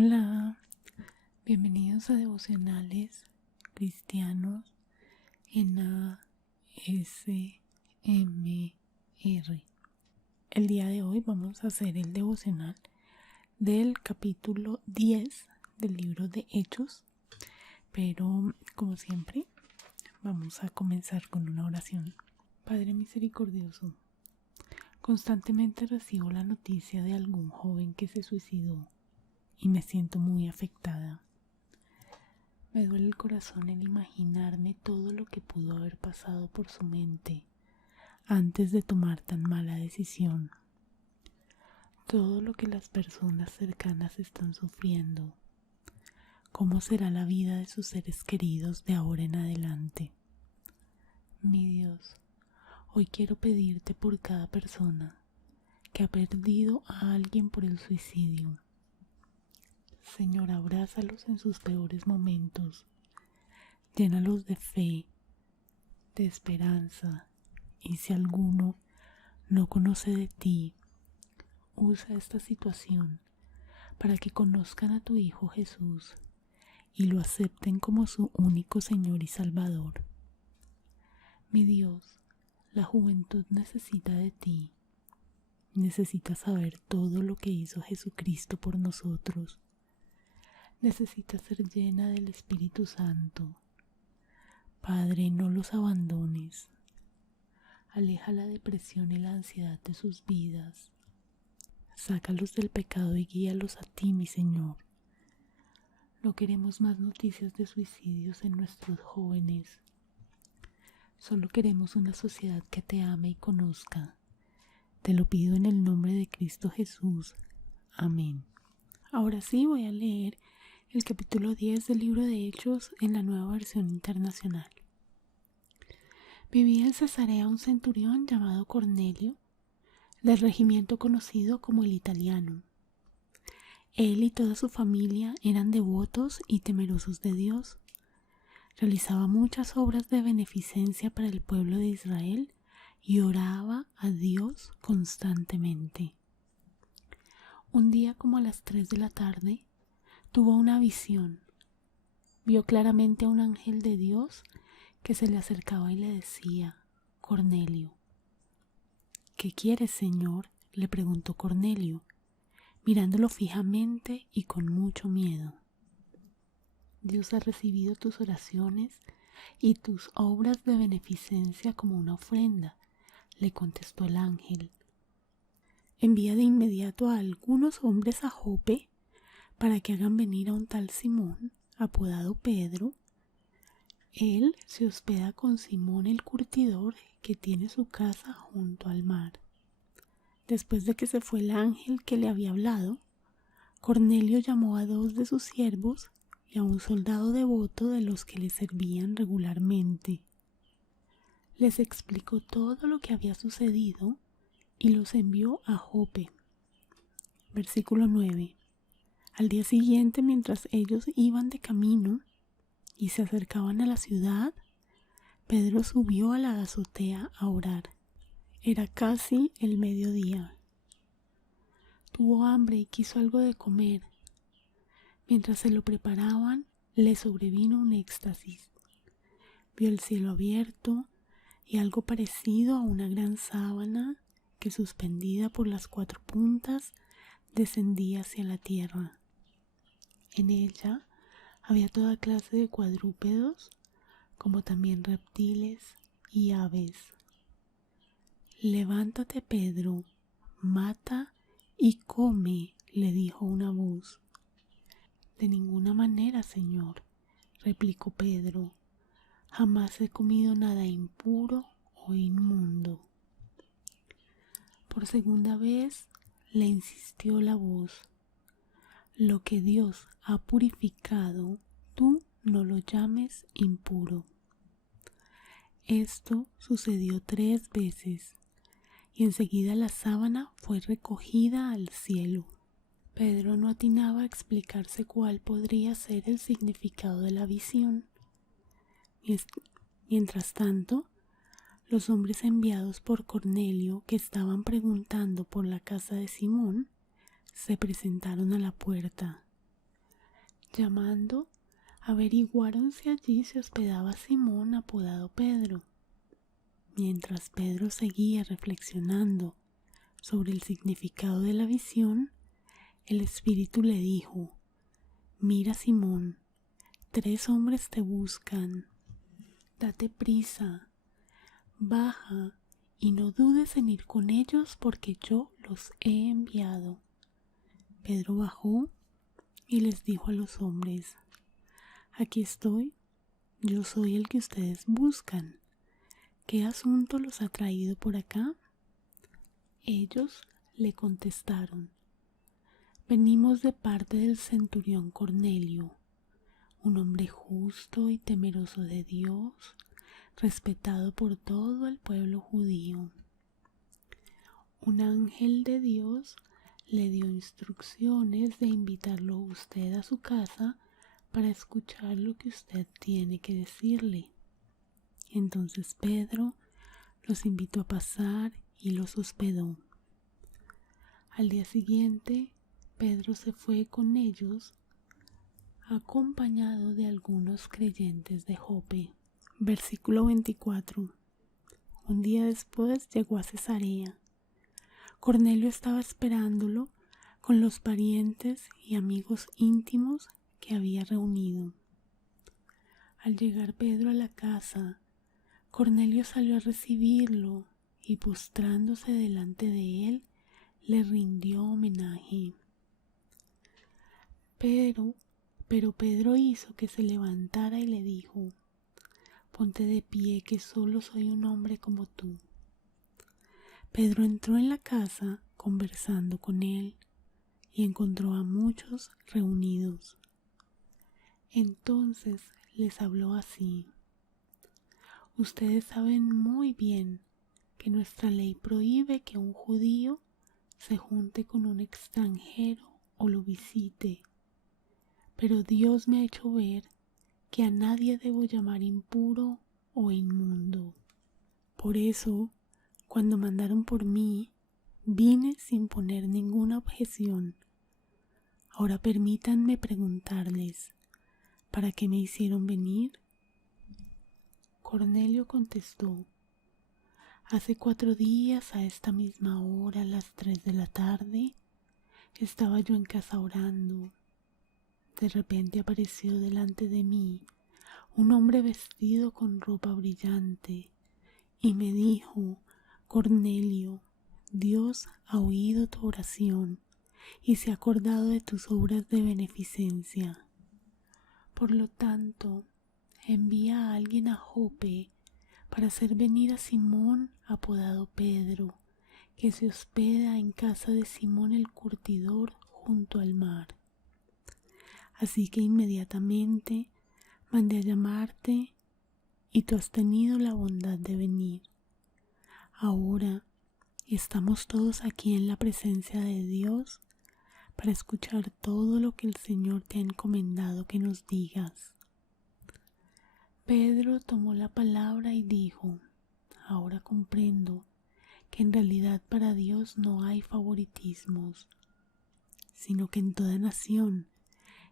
Hola, bienvenidos a Devocionales Cristianos en ASMR. El día de hoy vamos a hacer el devocional del capítulo 10 del libro de Hechos, pero como siempre vamos a comenzar con una oración. Padre misericordioso, constantemente recibo la noticia de algún joven que se suicidó y me siento muy afectada. Me duele el corazón el imaginarme todo lo que pudo haber pasado por su mente antes de tomar tan mala decisión. Todo lo que las personas cercanas están sufriendo. ¿Cómo será la vida de sus seres queridos de ahora en adelante? Mi Dios, hoy quiero pedirte por cada persona que ha perdido a alguien por el suicidio. Señor, abrázalos en sus peores momentos, llénalos de fe, de esperanza, y si alguno no conoce de ti, usa esta situación para que conozcan a tu Hijo Jesús y lo acepten como su único Señor y Salvador. Mi Dios, la juventud necesita de ti, necesita saber todo lo que hizo Jesucristo por nosotros. Necesita ser llena del Espíritu Santo. Padre, no los abandones. Aleja la depresión y la ansiedad de sus vidas. Sácalos del pecado y guíalos a ti, mi Señor. No queremos más noticias de suicidios en nuestros jóvenes. Solo queremos una sociedad que te ame y conozca. Te lo pido en el nombre de Cristo Jesús. Amén. Ahora sí voy a leer el capítulo 10 del libro de Hechos en la Nueva Versión Internacional. Vivía en Cesarea un centurión llamado Cornelio, del regimiento conocido como el Italiano. Él y toda su familia eran devotos y temerosos de Dios. Realizaba muchas obras de beneficencia para el pueblo de Israel y oraba a Dios constantemente. Un día, como a las 3 de la tarde, tuvo una visión. Vio claramente a un ángel de Dios que se le acercaba y le decía: Cornelio. ¿Qué quieres, Señor?, le preguntó Cornelio, mirándolo fijamente y con mucho miedo. Dios ha recibido tus oraciones y tus obras de beneficencia como una ofrenda, le contestó el ángel. Envía de inmediato a algunos hombres a Jope para que hagan venir a un tal Simón, apodado Pedro. Él se hospeda con Simón el curtidor, que tiene su casa junto al mar. Después de que se fue el ángel que le había hablado, Cornelio llamó a 2 de sus siervos y a un soldado devoto de los que le servían regularmente. Les explicó todo lo que había sucedido y los envió a Jope. Versículo 9. Al día siguiente, mientras ellos iban de camino y se acercaban a la ciudad, Pedro subió a la azotea a orar. Era casi el mediodía. Tuvo hambre y quiso algo de comer. Mientras se lo preparaban, le sobrevino un éxtasis. Vio el cielo abierto y algo parecido a una gran sábana que, suspendida por las 4 puntas, descendía hacia la tierra. En ella había toda clase de cuadrúpedos, como también reptiles y aves. Levántate, Pedro, mata y come, le dijo una voz. De ninguna manera, Señor, replicó Pedro, jamás he comido nada impuro o inmundo. Por segunda vez le insistió la voz: lo que Dios ha purificado, tú no lo llames impuro. Esto sucedió 3 veces y enseguida la sábana fue recogida al cielo. Pedro no atinaba a explicarse cuál podría ser el significado de la visión. Mientras tanto, los hombres enviados por Cornelio, que estaban preguntando por la casa de Simón, se presentaron a la puerta. Llamando, averiguaron si allí se hospedaba Simón apodado Pedro. Mientras Pedro seguía reflexionando sobre el significado de la visión, el Espíritu le dijo: «Mira, Simón, 3 hombres te buscan. Date prisa, baja y no dudes en ir con ellos porque yo los he enviado». Pedro bajó y les dijo a los hombres: «Aquí estoy, yo soy el que ustedes buscan. ¿Qué asunto los ha traído por acá?». Ellos le contestaron: «Venimos de parte del centurión Cornelio, un hombre justo y temeroso de Dios, respetado por todo el pueblo judío. Un ángel de Dios le dio instrucciones de invitarlo a usted a su casa para escuchar lo que usted tiene que decirle». Entonces Pedro los invitó a pasar y los hospedó. Al día siguiente, Pedro se fue con ellos, acompañado de algunos creyentes de Jope. Versículo 24. Un día después llegó a Cesarea. Cornelio estaba esperándolo con los parientes y amigos íntimos que había reunido. Al llegar Pedro a la casa, Cornelio salió a recibirlo y, postrándose delante de él, le rindió homenaje. Pero Pedro hizo que se levantara y le dijo: «Ponte de pie, que solo soy un hombre como tú». Pedro entró en la casa conversando con él y encontró a muchos reunidos. Entonces les habló así: «Ustedes saben muy bien que nuestra ley prohíbe que un judío se junte con un extranjero o lo visite, pero Dios me ha hecho ver que a nadie debo llamar impuro o inmundo. Por eso, cuando mandaron por mí, vine sin poner ninguna objeción. Ahora permítanme preguntarles, ¿para qué me hicieron venir?». Cornelio contestó: «Hace 4 días a esta misma hora, a las 3 de la tarde, estaba yo en casa orando. De repente apareció delante de mí un hombre vestido con ropa brillante y me dijo: Cornelio, Dios ha oído tu oración y se ha acordado de tus obras de beneficencia. Por lo tanto, envía a alguien a Jope para hacer venir a Simón apodado Pedro, que se hospeda en casa de Simón el curtidor junto al mar». Así que inmediatamente mandé a llamarte y tú has tenido la bondad de venir. Ahora estamos todos aquí en la presencia de Dios para escuchar todo lo que el Señor te ha encomendado que nos digas». Pedro tomó la palabra y dijo: «Ahora comprendo que en realidad para Dios no hay favoritismos, sino que en toda nación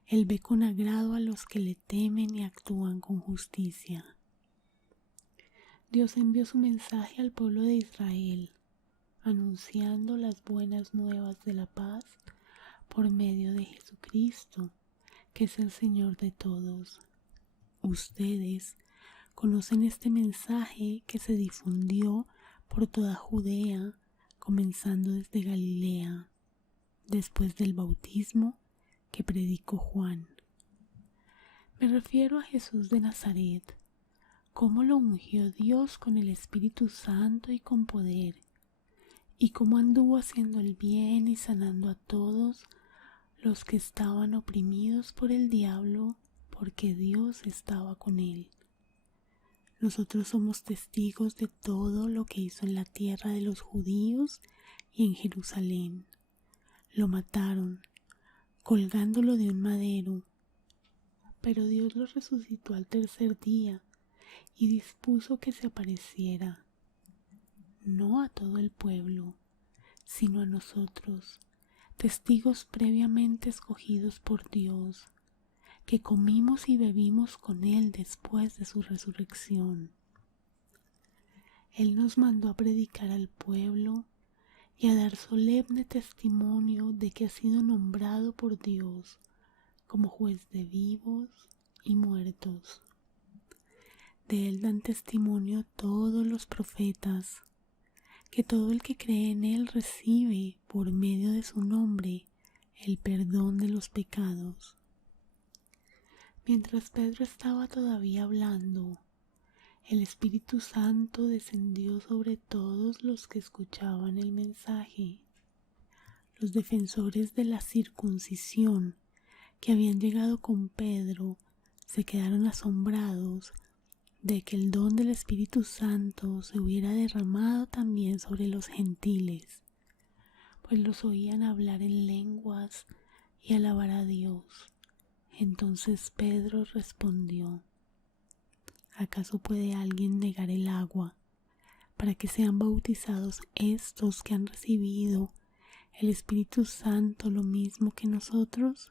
Él ve con agrado a los que le temen y actúan con justicia. Dios envió su mensaje al pueblo de Israel, anunciando las buenas nuevas de la paz por medio de Jesucristo, que es el Señor de todos. Ustedes conocen este mensaje que se difundió por toda Judea, comenzando desde Galilea, después del bautismo que predicó Juan. Me refiero a Jesús de Nazaret, cómo lo ungió Dios con el Espíritu Santo y con poder, y cómo anduvo haciendo el bien y sanando a todos los que estaban oprimidos por el diablo, porque Dios estaba con él. Nosotros somos testigos de todo lo que hizo en la tierra de los judíos y en Jerusalén. Lo mataron, colgándolo de un madero, pero Dios lo resucitó al 3er día y dispuso que se apareciera, no a todo el pueblo, sino a nosotros, testigos previamente escogidos por Dios, que comimos y bebimos con Él después de su resurrección. Él nos mandó a predicar al pueblo y a dar solemne testimonio de que ha sido nombrado por Dios como juez de vivos y muertos. De Él dan testimonio todos los profetas, que todo el que cree en Él recibe por medio de su nombre el perdón de los pecados. Mientras Pedro estaba todavía hablando, el Espíritu Santo descendió sobre todos los que escuchaban el mensaje. Los defensores de la circuncisión que habían llegado con Pedro se quedaron asombrados de que el don del Espíritu Santo se hubiera derramado también sobre los gentiles, pues los oían hablar en lenguas y alabar a Dios. Entonces Pedro respondió: ¿acaso puede alguien negar el agua para que sean bautizados estos que han recibido el Espíritu Santo lo mismo que nosotros?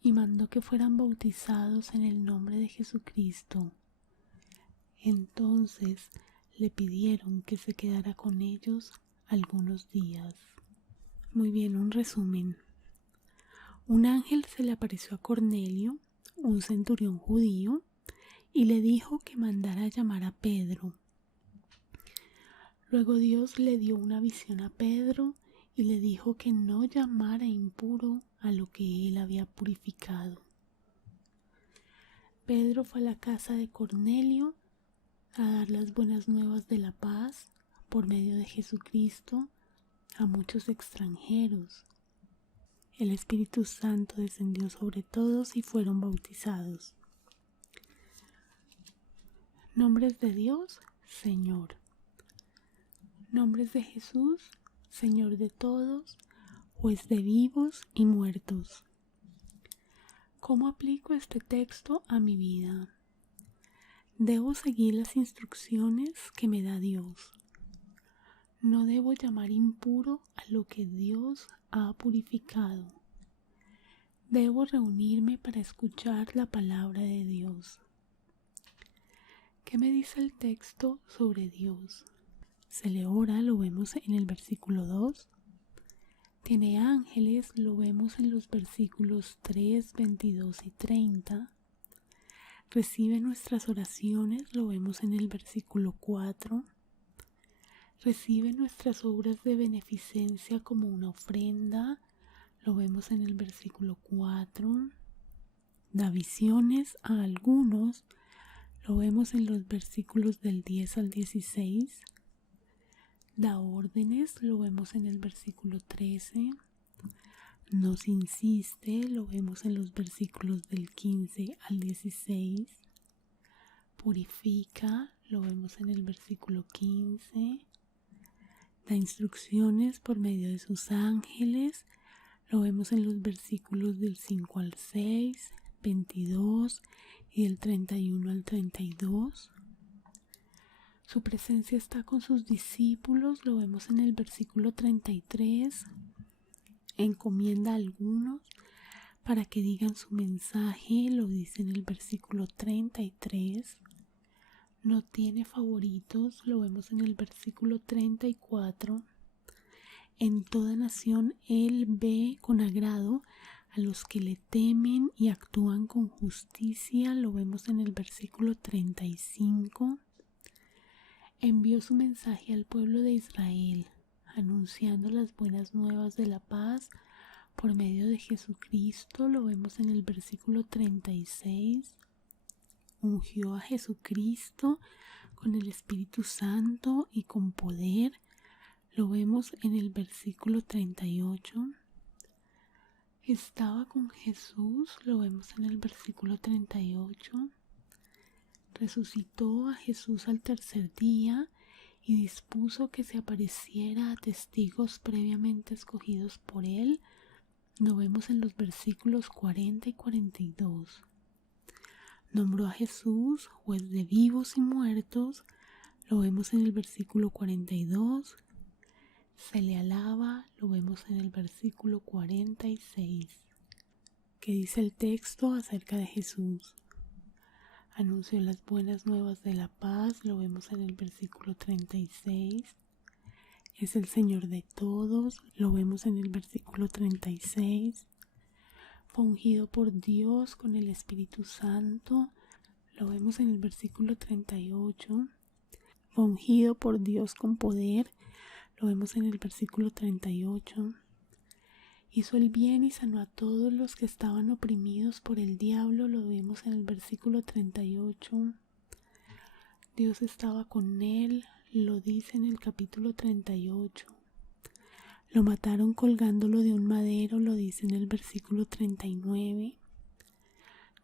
Y mandó que fueran bautizados en el nombre de Jesucristo. Entonces le pidieron que se quedara con ellos algunos días. Muy bien, un resumen. Un ángel se le apareció a Cornelio, un centurión judío, y le dijo que mandara a llamar a Pedro. Luego Dios le dio una visión a Pedro y le dijo que no llamara impuro a lo que él había purificado. Pedro fue a la casa de Cornelio a dar las buenas nuevas de la paz por medio de Jesucristo a muchos extranjeros. El Espíritu Santo descendió sobre todos y fueron bautizados. Nombres de Dios, Señor. Nombres de Jesús, Señor de todos, juez de vivos y muertos. ¿Cómo aplico este texto a mi vida? Debo seguir las instrucciones que me da Dios. No debo llamar impuro a lo que Dios ha purificado. Debo reunirme para escuchar la palabra de Dios. ¿Qué me dice el texto sobre Dios? Se le ora, lo vemos en el versículo 2. Tiene ángeles, lo vemos en los versículos 3, 22 y 30. Recibe nuestras oraciones, lo vemos en el versículo 4. Recibe nuestras obras de beneficencia como una ofrenda, lo vemos en el versículo 4. Da visiones a algunos, lo vemos en los versículos del 10 al 16. Da órdenes, lo vemos en el versículo 13. Nos insiste, lo vemos en los versículos del 15 al 16. Purifica, lo vemos en el versículo 15. Da instrucciones por medio de sus ángeles, lo vemos en los versículos del 5 al 6, 22 y del 31 al 32. Su presencia está con sus discípulos, lo vemos en el versículo 33. Encomienda a algunos para que digan su mensaje, lo dice en el versículo 33. No tiene favoritos, lo vemos en el versículo 34. En toda nación Él ve con agrado a los que le temen y actúan con justicia, lo vemos en el versículo 35. Envió su mensaje al pueblo de Israel, anunciando las buenas nuevas de la paz por medio de Jesucristo, lo vemos en el versículo 36. Ungió a Jesucristo con el Espíritu Santo y con poder, lo vemos en el versículo 38. Estaba con Jesús, lo vemos en el versículo 38. Resucitó a Jesús al tercer día y dispuso que se apareciera a testigos previamente escogidos por él, lo vemos en los versículos 40 y 42. Nombró a Jesús juez de vivos y muertos, lo vemos en el versículo 42. Se le alaba, lo vemos en el versículo 46. ¿Qué dice el texto acerca de Jesús? Anunció las buenas nuevas de la paz, lo vemos en el versículo 36. Es el Señor de todos, lo vemos en el versículo 36. Fue ungido por Dios con el Espíritu Santo, lo vemos en el versículo 38. Fue ungido por Dios con poder, lo vemos en el versículo 38. Hizo el bien y sanó a todos los que estaban oprimidos por el diablo, lo vemos en el versículo 38. Dios estaba con él, lo dice en el capítulo 38. Lo mataron colgándolo de un madero, lo dice en el versículo 39.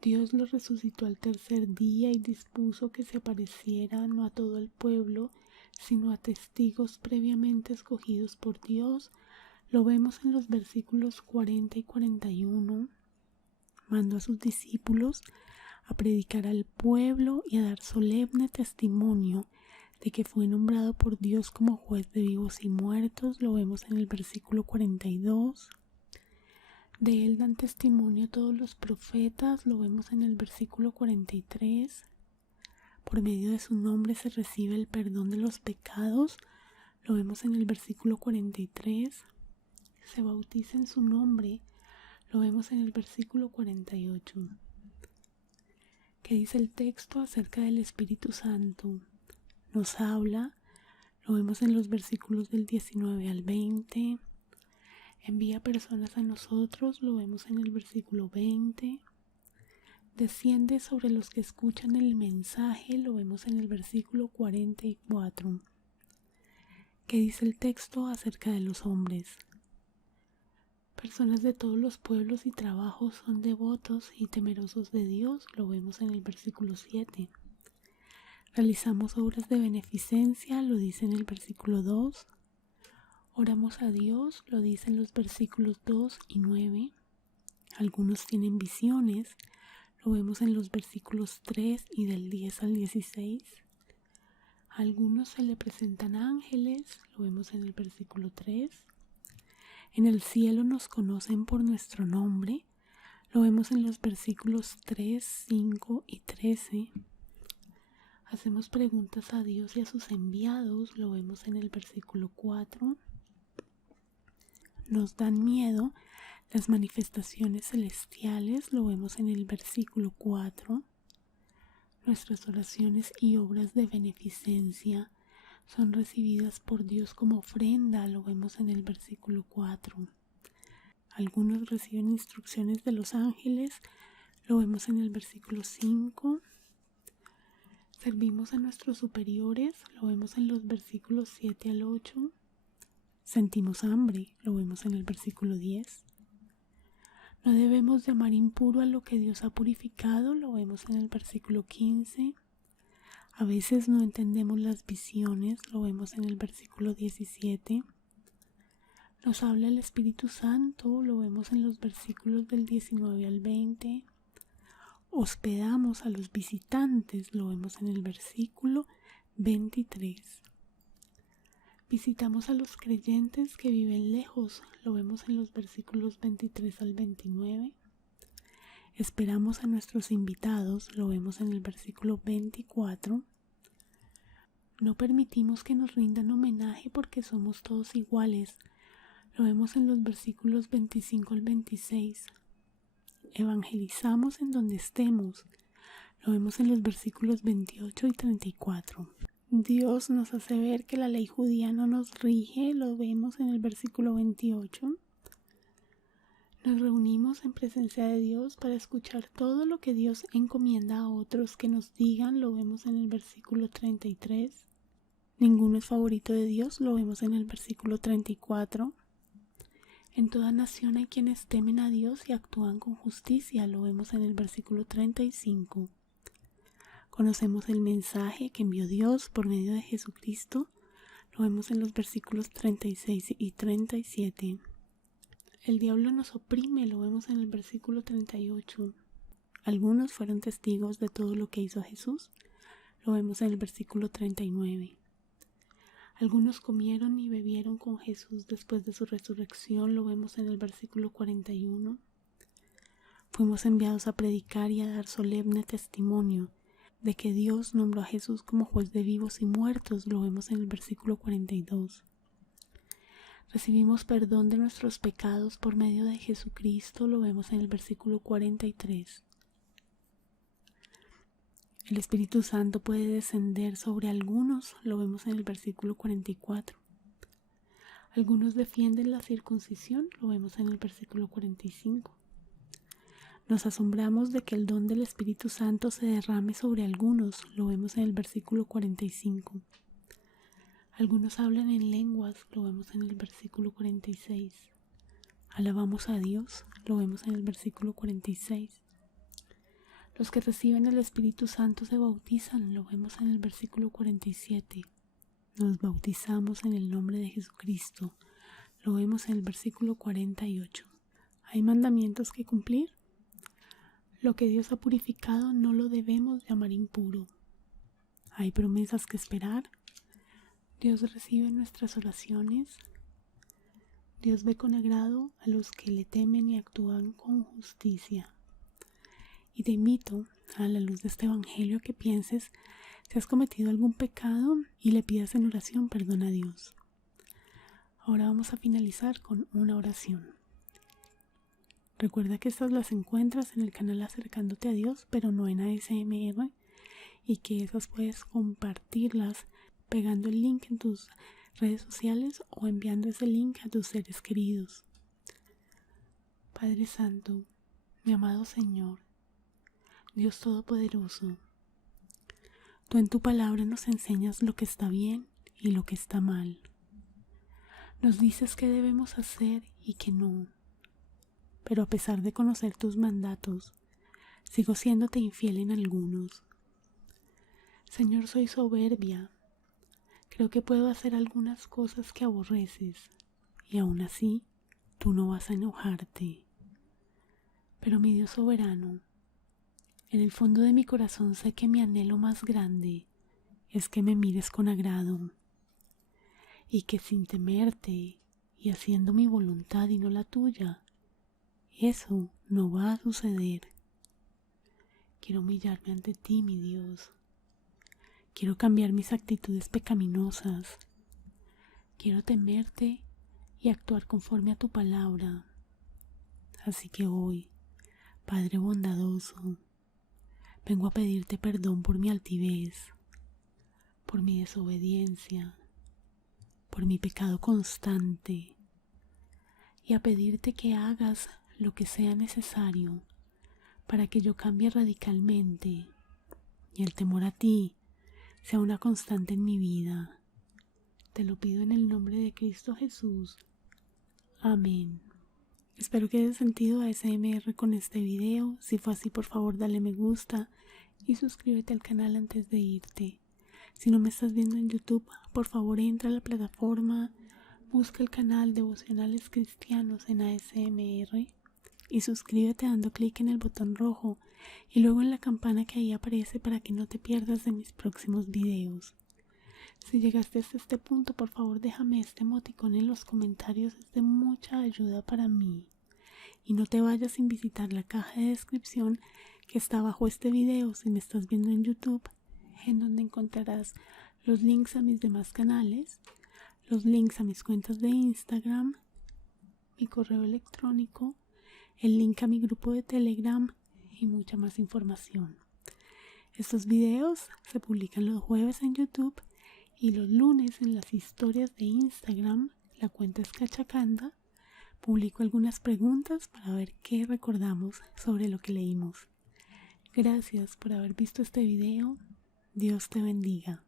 Dios lo resucitó al tercer día y dispuso que se apareciera no a todo el pueblo, sino a testigos previamente escogidos por Dios. Lo vemos en los versículos 40 y 41. Mandó a sus discípulos a predicar al pueblo y a dar solemne testimonio de que fue nombrado por Dios como juez de vivos y muertos. Lo vemos en el versículo 42. De él dan testimonio todos los profetas, lo vemos en el versículo 43. Por medio de su nombre se recibe el perdón de los pecados, lo vemos en el versículo 43. Se bautiza en su nombre, lo vemos en el versículo 48. ¿Qué dice el texto acerca del Espíritu Santo? Nos habla, lo vemos en los versículos del 19 al 20. Envía personas a nosotros, lo vemos en el versículo 20. Desciende sobre los que escuchan el mensaje, lo vemos en el versículo 44. ¿Qué dice el texto acerca de los hombres? Personas de todos los pueblos y trabajos son devotos y temerosos de Dios, lo vemos en el versículo 7. Realizamos obras de beneficencia, lo dice en el versículo 2. Oramos a Dios, lo dice en los versículos 2 y 9. Algunos tienen visiones, lo vemos en los versículos 3 y del 10 al 16. A algunos se le presentan ángeles, lo vemos en el versículo 3. En el cielo nos conocen por nuestro nombre, lo vemos en los versículos 3, 5 y 13. Hacemos preguntas a Dios y a sus enviados, lo vemos en el versículo 4. Nos dan miedo las manifestaciones celestiales, lo vemos en el versículo 4. Nuestras oraciones y obras de beneficencia son recibidas por Dios como ofrenda, lo vemos en el versículo 4. Algunos reciben instrucciones de los ángeles, lo vemos en el versículo 5. Servimos a nuestros superiores, lo vemos en los versículos 7 al 8. Sentimos hambre, lo vemos en el versículo 10. No debemos llamar impuro a lo que Dios ha purificado, lo vemos en el versículo 15. A veces no entendemos las visiones, lo vemos en el versículo 17. Nos habla el Espíritu Santo, lo vemos en los versículos del 19 al 20. Hospedamos a los visitantes, lo vemos en el versículo 23. Visitamos a los creyentes que viven lejos, lo vemos en los versículos 23 al 29. Esperamos a nuestros invitados, lo vemos en el versículo 24. No permitimos que nos rindan homenaje porque somos todos iguales, lo vemos en los versículos 25 al 26. Evangelizamos en donde estemos, lo vemos en los versículos 28 y 34. Dios nos hace ver que la ley judía no nos rige, lo vemos en el versículo 28. Nos reunimos en presencia de Dios para escuchar todo lo que Dios encomienda a otros que nos digan, lo vemos en el versículo 33. Ninguno es favorito de Dios, lo vemos en el versículo 34. En toda nación hay quienes temen a Dios y actúan con justicia, lo vemos en el versículo 35. Conocemos el mensaje que envió Dios por medio de Jesucristo, lo vemos en los versículos 36 y 37. El diablo nos oprime, lo vemos en el versículo 38. Algunos fueron testigos de todo lo que hizo Jesús, lo vemos en el versículo 39. Algunos comieron y bebieron con Jesús después de su resurrección, lo vemos en el versículo 41. Fuimos enviados a predicar y a dar solemne testimonio de que Dios nombró a Jesús como juez de vivos y muertos, lo vemos en el versículo 42. Recibimos perdón de nuestros pecados por medio de Jesucristo, lo vemos en el versículo 43. El Espíritu Santo puede descender sobre algunos, lo vemos en el versículo 44. Algunos defienden la circuncisión, lo vemos en el versículo 45. Nos asombramos de que el don del Espíritu Santo se derrame sobre algunos, lo vemos en el versículo 45. Algunos hablan en lenguas, lo vemos en el versículo 46. Alabamos a Dios, lo vemos en el versículo 46. Los que reciben el Espíritu Santo se bautizan, lo vemos en el versículo 47. Nos bautizamos en el nombre de Jesucristo, lo vemos en el versículo 48. ¿Hay mandamientos que cumplir? Lo que Dios ha purificado no lo debemos llamar impuro. ¿Hay promesas que esperar? Dios recibe nuestras oraciones. Dios ve con agrado a los que le temen y actúan con justicia. Y te invito, a la luz de este evangelio, que pienses si has cometido algún pecado y le pidas en oración perdón a Dios. Ahora vamos a finalizar con una oración. Recuerda que estas las encuentras en el canal Acercándote a Dios, pero no en ASMR, y que esas puedes compartirlas pegando el link en tus redes sociales o enviando ese link a tus seres queridos. Padre Santo, mi amado Señor, Dios Todopoderoso, tú en tu palabra nos enseñas lo que está bien y lo que está mal. Nos dices qué debemos hacer y qué no. Pero a pesar de conocer tus mandatos, sigo siéndote infiel en algunos. Señor, soy soberbia. Creo que puedo hacer algunas cosas que aborreces, y aún así, tú no vas a enojarte. Pero mi Dios soberano, en el fondo de mi corazón sé que mi anhelo más grande es que me mires con agrado, y que sin temerte y haciendo mi voluntad y no la tuya, eso no va a suceder. Quiero humillarme ante ti, mi Dios. Quiero cambiar mis actitudes pecaminosas. Quiero temerte y actuar conforme a tu palabra. Así que hoy, Padre bondadoso, vengo a pedirte perdón por mi altivez, por mi desobediencia, por mi pecado constante, y a pedirte que hagas lo que sea necesario para que yo cambie radicalmente y el temor a ti sea una constante en mi vida. Te lo pido en el nombre de Cristo Jesús. Amén. Espero que hayas sentido ASMR con este video. Si fue así, por favor dale me gusta y suscríbete al canal antes de irte. Si no me estás viendo en YouTube, por favor entra a la plataforma, busca el canal Devocionales Cristianos en ASMR y suscríbete dando clic en el botón rojo y luego en la campana que ahí aparece para que no te pierdas de mis próximos videos. Si llegaste hasta este punto, por favor déjame este emoticón en los comentarios, es de mucha ayuda para mí. Y no te vayas sin visitar la caja de descripción que está bajo este video si me estás viendo en YouTube, en donde encontrarás los links a mis demás canales, los links a mis cuentas de Instagram, mi correo electrónico, el link a mi grupo de Telegram y mucha más información. Estos videos se publican los jueves en YouTube y los lunes en las historias de Instagram, la cuenta es Cachacanda. Publico algunas preguntas para ver qué recordamos sobre lo que leímos. Gracias por haber visto este video. Dios te bendiga.